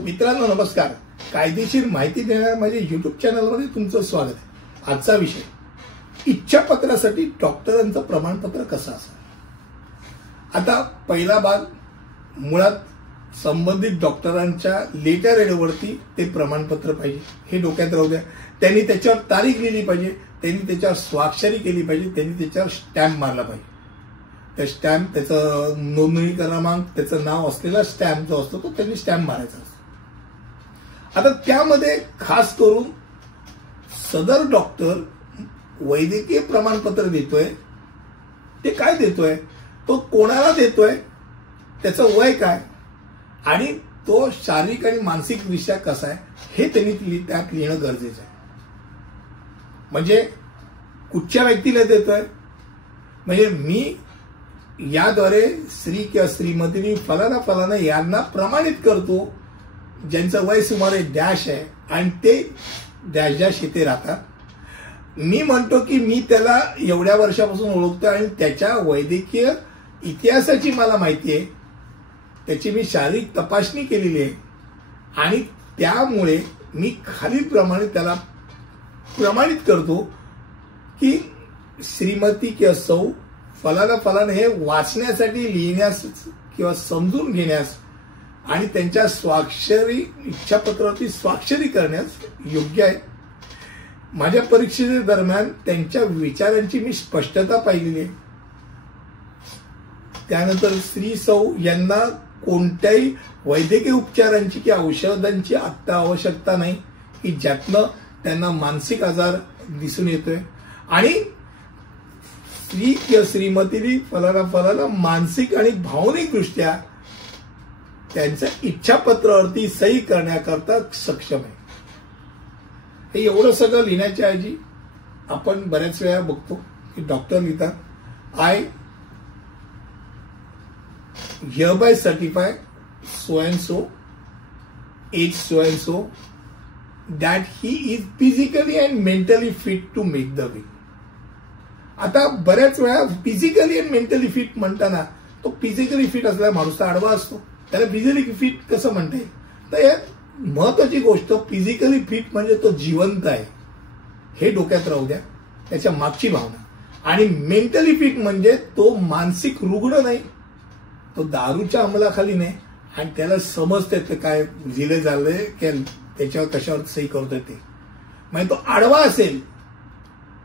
मित्रांनो नमस्कार. कायदेशीर माहिती देणाऱ्या माझ्या YouTube चॅनलमध्ये तुमचं स्वागत आहे. आजचा विषय इच्छापत्रासाठी डॉक्टरांचं प्रमाणपत्र कसं असावं. आता पहिला भाग मुळात संबंधित डॉक्टरांच्या लेटर हेडवरती ते प्रमाणपत्र पाहिजे हे डोक्यात राहू द्या. त्यांनी त्याच्यावर तारीख लिहिली पाहिजे, त्यांनी त्याच्यावर स्वाक्षरी केली पाहिजे, त्यांनी त्याच्यावर स्टॅम्प मारला पाहिजे. त्या स्टॅम्प त्याचं नोंदणी क्रमांक त्याचं नाव असलेला स्टॅम्प जो असतो तो त्यांनी स्टॅम्प मारायचा असतो. आता त्यामध्ये खास करून सदर डॉक्टर वैद्यकीय प्रमाणपत्र देतोय ते काय देतोय, तो कोणाला देतोय, त्याचं वय काय आणि तो शारीरिक आणि मानसिक दृष्ट्या कसा आहे हे त्यांनी त्यात लिहिणं गरजेचं आहे. म्हणजे कुठच्या व्यक्तीला देतोय, म्हणजे मी याद्वारे श्री किंवा श्रीमतीनी फलाना फलाना यांना प्रमाणित करतो ज्यांचं वय सुमारे डॅश आहे आणि ते डॅश डॅश इथे राहतात. मी म्हणतो की मी त्याला एवढ्या वर्षापासून ओळखतो आणि त्याच्या वैद्यकीय इतिहासाची मला माहिती आहे, त्याची मी शारीरिक तपासणी केलेली आहे आणि त्यामुळे मी खालीलप्रमाणे त्याला प्रमाणित करतो की श्रीमती किंवा सौ फलाना फलाना हे वाचण्यासाठी, लिहिण्यास किंवा समजून घेण्यास आणि त्यांच्या स्वाक्षरी इच्छापत्रावरती स्वाक्षरी करण्यास योग्य आहे. माझ्या परीक्षेच्या दरम्यान त्यांच्या विचारांची मी स्पष्टता पाहिलेली आहे. त्यानंतर श्री सौ यांना कोणत्याही वैद्यकीय उपचारांची किंवा औषधांची आत्ता आवश्यकता नाही की ज्यातनं त्यांना मानसिक आजार दिसून येतोय आणि श्री किंवा श्रीमतीनी फलाना फलाना मानसिक आणि भावनिक दृष्ट्या त्यांच्या इच्छापत्रावरती सही करण्याकरता सक्षम आहे. हे एवढं सगळं लिहिण्याच्या ऐवजी आपण बऱ्याच वेळा बघतो की डॉक्टर लिहितात, I hereby certify so and so, age so and so, that he is physically and mentally fit to make the will. आता बऱ्याच वेळा फिजिकली आणि मेंटली फिट म्हणताना तो फिजिकली फिट असलेला माणूस तर आडवा असतो, त्याला फिजिकली फिट कसं म्हणता येईल. तर यात महत्वाची गोष्ट फिजिकली फिट म्हणजे तो जिवंत आहे हे डोक्यात राहू द्या, त्याच्या मागची भावना. आणि मेंटली फिट म्हणजे तो मानसिक रुग्ण नाही, तो दारूच्या अंमलाखाली नाही आणि त्याला समजते ते काय लिहिले झालंय की त्याच्यावर कशावर सही करतोय ते. म्हणजे तो आडवा असेल,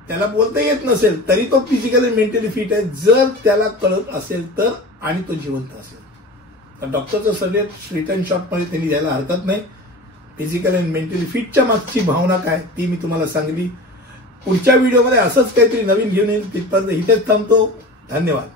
त्याला बोलता येत नसेल तरी तो फिजिकली मेंटली फिट आहे जर त्याला कळत असेल तर आणि तो जिवंत असेल. तर डॉक्टरचं सगळे स्वीट अँड शॉर्ट मध्ये त्यांनी द्यायला हरकत नाही. फिजिकल अँड मेंटली फिटच्या मागची भावना काय ती मी तुम्हाला सांगली. पुढच्या व्हिडिओमध्ये असंच काहीतरी नवीन घेऊन येईल. तिथपर्यंत इथेच थांबतो. धन्यवाद.